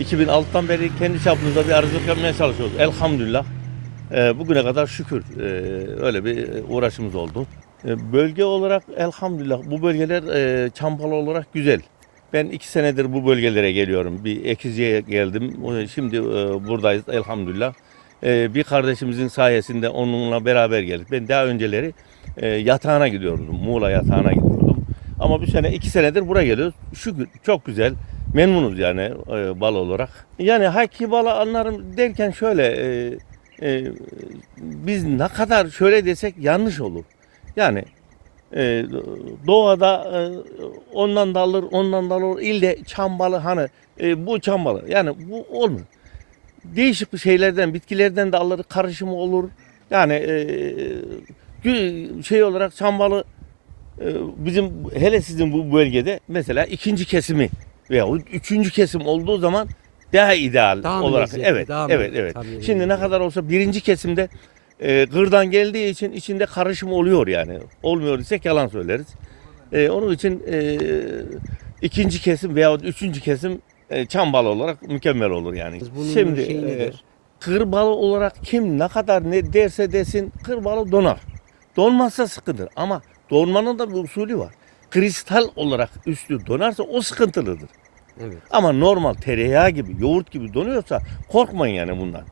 2006'dan beri kendi çapımızda bir arıcılık yapmaya çalışıyoruz. Elhamdülillah. Ee, bugüne kadar şükür e, öyle bir uğraşımız oldu. E, bölge olarak elhamdülillah bu bölgeler e, Çampalı olarak güzel. Ben iki senedir bu bölgelere geliyorum. Bir Ekizce'ye geldim. Şimdi e, buradayız elhamdülillah. E, bir kardeşimizin sayesinde onunla beraber geldik. Ben daha önceleri e, yatağına gidiyordum. Muğla yatağına gidiyordum. Ama bu sene iki senedir buraya geliyoruz. Şükür çok güzel. Memnunuz yani e, bal olarak. Yani hakiki balı anlarım derken şöyle e, e, biz ne kadar şöyle desek yanlış olur. Yani e, doğada e, ondan da alır, ondan da alır. İlde çam balı hani e, bu çam balı. Yani bu olmuyor. Değişik şeylerden, bitkilerden de alır, karışımı olur. Yani e, şey olarak çam balı e, bizim hele sizin bu bölgede mesela ikinci kesimi veya üçüncü kesim olduğu zaman daha ideal Daha olarak lezzetli, evet daha evet evet. tabii, Şimdi ne evet. kadar olsa birinci kesimde e, gırdan geldiği için içinde karışım oluyor yani. Olmuyor desek yalan söyleriz. E, onun için e, ikinci kesim veya üçüncü kesim e, çam balı olarak mükemmel olur yani. Bunun Şimdi e, kır balı olarak kim ne kadar ne derse desin kır balı donar. Donmazsa sıkıntı ama donmanın da bir usulü var. Kristal olarak üstü donarsa o sıkıntılıdır. Evet. Ama normal tereyağı gibi, yoğurt gibi donuyorsa korkmayın yani bundan.